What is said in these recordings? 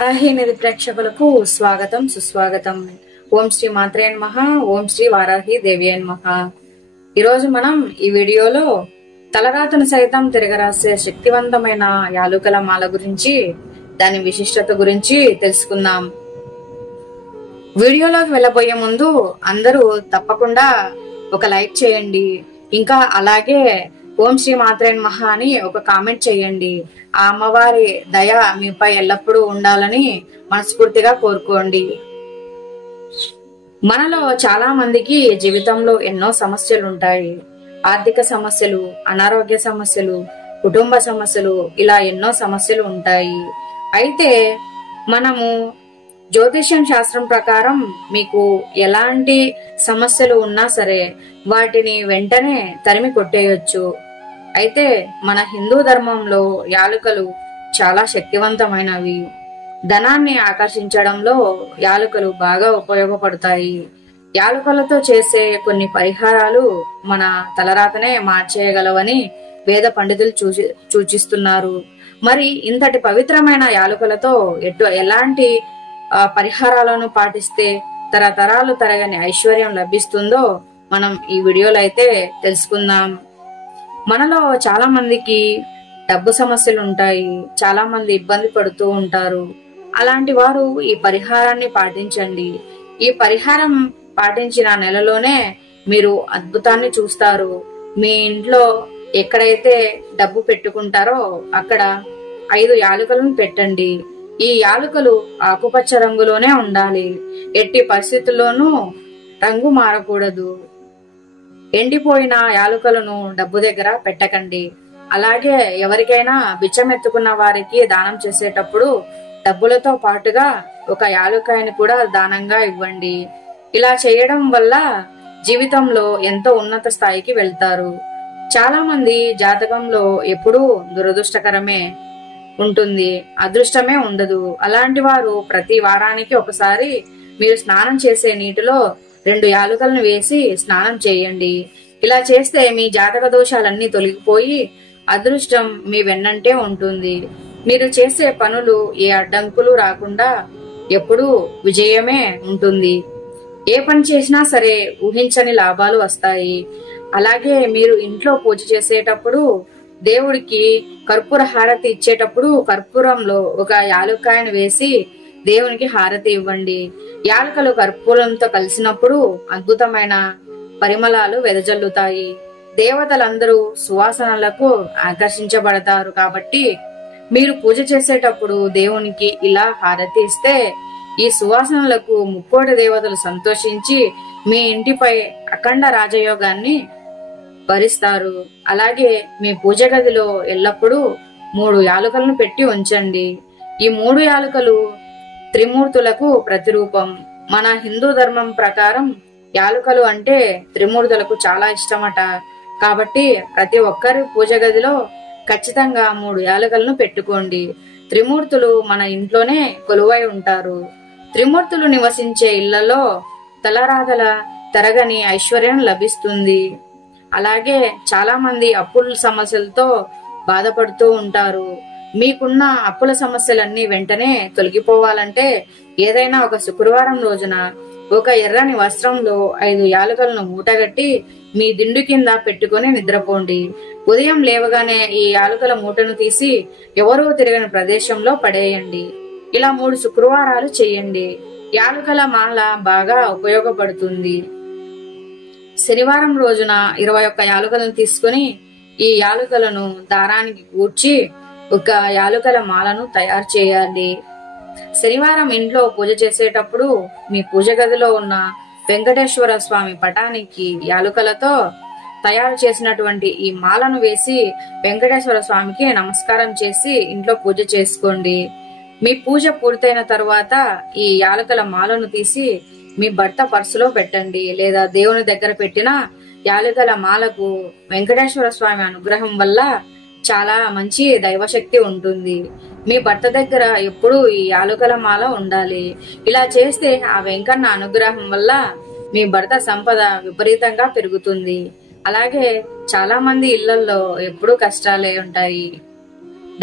వారాహి ప్రేక్షకులకు స్వాగతం సుస్వాగతం. ఓం శ్రీ మాత్రే నమః. ఓం శ్రీ వారాహి దేవ్యై నమః. ఈరోజు మనం ఈ వీడియోలో తలరాతను సైతం తిరగరాసే శక్తివంతమైన యాలుకల మాల గురించి, దాని విశిష్టత గురించి తెలుసుకుందాం. వీడియోలోకి వెళ్ళబోయే ముందు అందరూ తప్పకుండా ఒక లైక్ చేయండి. ఇంకా అలాగే ఓం శ్రీ మాత్రే నమః అని ఒక కామెంట్ చేయండి. ఆ అమ్మవారి దయ మీపై ఎల్లప్పుడూ ఉండాలని మనస్ఫూర్తిగా కోరుకోండి. మనలో చాలా మందికి జీవితంలో ఎన్నో సమస్యలు ఉంటాయి. ఆర్థిక సమస్యలు, అనారోగ్య సమస్యలు, కుటుంబ సమస్యలు, ఇలా ఎన్నో సమస్యలు ఉంటాయి. అయితే మనము జ్యోతిష్యం శాస్త్రం ప్రకారం మీకు ఎలాంటి సమస్యలు ఉన్నా సరే వాటిని వెంటనే తరిమి కొట్టేయొచ్చు. అయితే మన హిందూ ధర్మంలో యాలుకలు చాలా శక్తివంతమైనవి. ధనాన్ని ఆకర్షించడంలో యాలుకలు బాగా ఉపయోగపడతాయి. యాలుకలతో చేసే కొన్ని పరిహారాలు మన తలరాతనే మార్చేయగలవని వేద పండితులు సూచిస్తున్నారు. మరి ఇంతటి పవిత్రమైన యాలుకలతో ఎలాంటి పరిహారాలను పాటిస్తే తరతరాలు తరగని ఐశ్వర్యం లభిస్తుందో మనం ఈ వీడియోలో అయితే తెలుసుకుందాం. మనలో చాలా మందికి డబ్బు సమస్యలు ఉంటాయి. చాలా మంది ఇబ్బంది పడుతూ ఉంటారు. అలాంటి వారు ఈ పరిహారాన్ని పాటించండి. ఈ పరిహారం పాటించిన నెలలోనే మీరు అద్భుతాన్ని చూస్తారు. మీ ఇంట్లో ఎక్కడైతే డబ్బు పెట్టుకుంటారో అక్కడ 5 యాలుకలను పెట్టండి. ఈ యాలుకలు ఆకుపచ్చ రంగులోనే ఉండాలి. ఎట్టి పరిస్థితుల్లోనూ రంగు మారకూడదు. ఎండిపోయిన యాలుకలను డబ్బు దగ్గర పెట్టకండి. అలాగే ఎవరికైనా బిచ్చమెత్తుకున్న వారికి దానం చేసేటప్పుడు డబ్బులతో పాటుగా ఒక యాలుకాయని కూడా దానంగా ఇవ్వండి. ఇలా చేయడం వల్ల జీవితంలో ఎంతో ఉన్నత స్థాయికి వెళ్తారు. చాలా మంది జాతకంలో ఎప్పుడూ దురదృష్టకరమే ఉంటుంది, అదృష్టమే ఉండదు. అలాంటి వారు ప్రతి వారానికి ఒకసారి మీరు స్నానం చేసే నీటిలో 2 యాలుకలను వేసి స్నానం చేయండి. ఇలా చేస్తే మీ జాతక దోషాలన్నీ తొలగిపోయి అదృష్టం మీ వెన్నంటే ఉంటుంది. మీరు చేసే పనులు ఏ అడ్డంకులు రాకుండా ఎప్పుడూ విజయమే ఉంటుంది. ఏ పని చేసినా సరే ఊహించని లాభాలు వస్తాయి. అలాగే మీరు ఇంట్లో పూజ చేసేటప్పుడు దేవుడికి కర్పూర హారతి ఇచ్చేటప్పుడు కర్పూరంలో ఒక యాలుక్కాయను వేసి దేవునికి హారతి ఇవ్వండి. యాలకలు కర్పూరంతో కలిసినప్పుడు అద్భుతమైన పరిమళాలు వెదజల్లుతాయి. దేవతలందరూ సువాసనలకు ఆకర్షించబడతారు. కాబట్టి మీరు పూజ చేసేటప్పుడు దేవునికి ఇలా హారతి ఇస్తే ఈ సువాసనలకు ముక్కోటి దేవతలు సంతోషించి మీ ఇంటిపై అఖండ రాజయోగాన్ని భరిస్తారు. అలాగే మీ పూజ గదిలో ఎల్లప్పుడూ 3 యాలుకలను పెట్టి ఉంచండి. ఈ 3 యాలుకలు త్రిమూర్తులకు ప్రతిరూపం. మన హిందూ ధర్మం ప్రకారం యాలుకలు అంటే త్రిమూర్తులకు చాలా ఇష్టమట. కాబట్టి ప్రతి ఒక్కరి పూజ గదిలో ఖచ్చితంగా 3 యాలుకలను పెట్టుకోండి. త్రిమూర్తులు మన ఇంట్లోనే కొలువై ఉంటారు. త్రిమూర్తులు నివసించే ఇళ్లలో తలరాతల తరగని ఐశ్వర్యం లభిస్తుంది. అలాగే చాలా మంది అప్పుల సమస్యలతో బాధపడుతూ ఉంటారు. మీకున్న అప్పుల సమస్యలన్నీ వెంటనే తొలగిపోవాలంటే ఏదైనా ఒక శుక్రవారం రోజున ఒక ఎర్రని వస్త్రంలో 5 యాలుకలను మూటగట్టి మీ దిండు కింద పెట్టుకుని నిద్రపోండి. ఉదయం లేవగానే ఈ యాలుకల మూటను తీసి ఎవరూ తిరగని ప్రదేశంలో పడేయండి. ఇలా 3 శుక్రవారాలు చేయండి. యాలుకల మాల బాగా ఉపయోగపడుతుంది. శనివారం రోజున 21 యాలుకలను తీసుకుని ఈ యాలుకలను దారానికి కూర్చి ఒక యాలుకల మాలను తయారు చేయాలి. శనివారం ఇంట్లో పూజ చేసేటప్పుడు మీ పూజ గదిలో ఉన్న వెంకటేశ్వర స్వామి పటానికి యాలుకలతో తయారు చేసినటువంటి ఈ మాలను వేసి వెంకటేశ్వర స్వామికి నమస్కారం చేసి ఇంట్లో పూజ చేసుకోండి. మీ పూజ పూర్తయిన తరువాత ఈ యాలుకల మాలను తీసి మీ భర్త పర్సులో పెట్టండి. లేదా దేవుని దగ్గర పెట్టిన యాలుకల మాలకు వెంకటేశ్వర స్వామి అనుగ్రహం వల్ల చాలా మంచి దైవశక్తి ఉంటుంది. మీ భర్త దగ్గర ఎప్పుడూ ఈ యాలుకల మాల ఉండాలి. ఇలా చేస్తే ఆ వెంకన్న అనుగ్రహం వల్ల మీ భర్త సంపద విపరీతంగా పెరుగుతుంది. అలాగే చాలా మంది ఇళ్లలో ఎప్పుడూ కష్టాలే ఉంటాయి.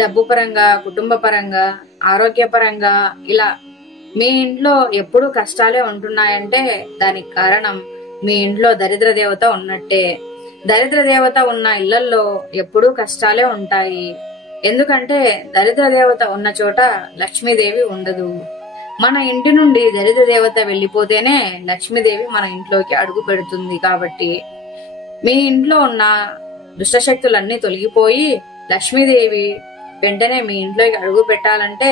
డబ్బు పరంగా, కుటుంబ పరంగా ఆరోగ్యపరంగా ఇలా మీ ఇంట్లో ఎప్పుడూ కష్టాలే ఉంటున్నాయంటే దానికి కారణం మీ ఇంట్లో దరిద్ర దేవత ఉన్నట్టే. దరిద్ర దేవత ఉన్న ఇళ్లల్లో ఎప్పుడూ కష్టాలే ఉంటాయి. ఎందుకంటే దరిద్ర దేవత ఉన్న చోట లక్ష్మీదేవి ఉండదు. మన ఇంటి నుండి దరిద్ర దేవత వెళ్లిపోతేనే లక్ష్మీదేవి మన ఇంట్లోకి అడుగు పెడుతుంది. కాబట్టి మీ ఇంట్లో ఉన్న దుష్టశక్తులన్నీ తొలగిపోయి లక్ష్మీదేవి వెంటనే మీ ఇంట్లోకి అడుగు పెట్టాలంటే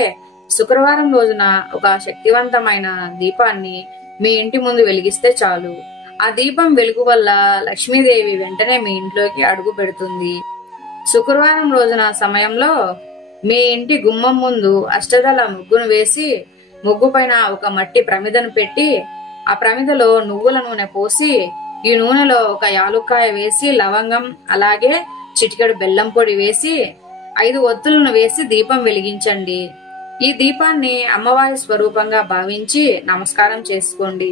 శుక్రవారం రోజున ఒక శక్తివంతమైన దీపాన్ని మీ ఇంటి ముందు వెలిగిస్తే చాలు. ఆ దీపం వెలుగు వల్ల లక్ష్మీదేవి వెంటనే మీ ఇంట్లోకి అడుగు పెడుతుంది. శుక్రవారం రోజున సమయంలో మీ ఇంటి గుమ్మం ముందు అష్టదళ ముగ్గును వేసి ముగ్గు పైన ఒక మట్టి ప్రమిదను పెట్టి ఆ ప్రమిదలో నువ్వుల నూనె పోసి ఈ నూనెలో ఒక యాలుక్కాయ వేసి లవంగం అలాగే చిటికెడు బెల్లం పొడి వేసి 5 ఒత్తులను వేసి దీపం వెలిగించండి. ఈ దీపాన్ని అమ్మవారి స్వరూపంగా భావించి నమస్కారం చేసుకోండి.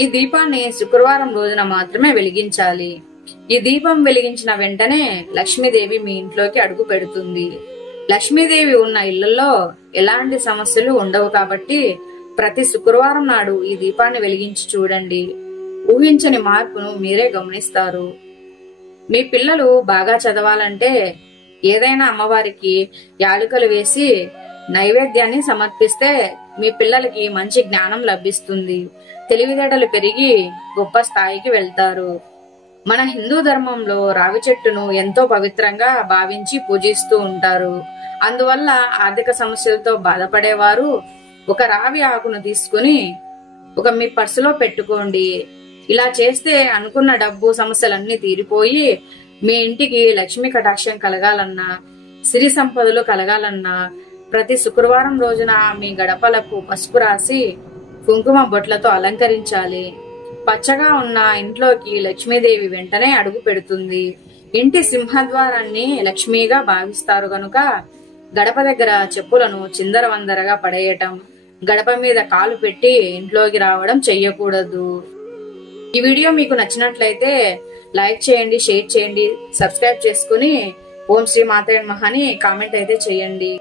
ఈ దీపాన్ని శుక్రవారం రోజున మాత్రమే వెలిగించాలి. ఈ దీపం వెలిగించిన వెంటనే లక్ష్మీదేవి మీ ఇంట్లోకి అడుగు పెడుతుంది. లక్ష్మీదేవి ఉన్న ఇళ్లలో ఎలాంటి సమస్యలు ఉండవు. కాబట్టి ప్రతి శుక్రవారం నాడు ఈ దీపాన్ని వెలిగించి చూడండి. ఊహించని మార్పును మీరే గమనిస్తారు. మీ పిల్లలు బాగా చదవాలంటే ఏదైనా అమ్మవారికి యాలకులు వేసి నైవేద్యాన్ని సమర్పిస్తే మీ పిల్లలకి మంచి జ్ఞానం లభిస్తుంది. తెలివితేటలు పెరిగి గొప్ప స్థాయికి వెళ్తారు. మన హిందూ ధర్మంలో రావి చెట్టును ఎంతో పవిత్రంగా భావించి పూజిస్తూ ఉంటారు. అందువల్ల ఆర్థిక సమస్యలతో బాధపడేవారు ఒక రావి ఆకును తీసుకుని మీ పర్సులో పెట్టుకోండి. ఇలా చేస్తే అనుకున్న డబ్బు సమస్యలన్నీ తీరిపోయి మీ ఇంటికి లక్ష్మీ కటాక్షం కలగాలన్నా సిరి సంపదలు కలగాలన్నా ప్రతి శుక్రవారం రోజున మీ గడపలకు పసుపు రాసి కుంకుమ బొట్లతో అలంకరించాలి. పచ్చగా ఉన్న ఇంట్లోకి లక్ష్మీదేవి వెంటనే అడుగు పెడుతుంది. ఇంటి సింహద్వారాన్ని లక్ష్మీగా భావిస్తారు గనుక గడప దగ్గర చెప్పులను చిందరవందరగా పడేయటం, గడప మీద కాలు పెట్టి ఇంట్లోకి రావడం చెయ్యకూడదు. ఈ వీడియో మీకు నచ్చినట్లయితే లైక్ చేయండి, షేర్ చేయండి, సబ్స్క్రైబ్ చేసుకుని ఓం శ్రీ మాత్రే నమః అని కామెంట్ అయితే చేయండి.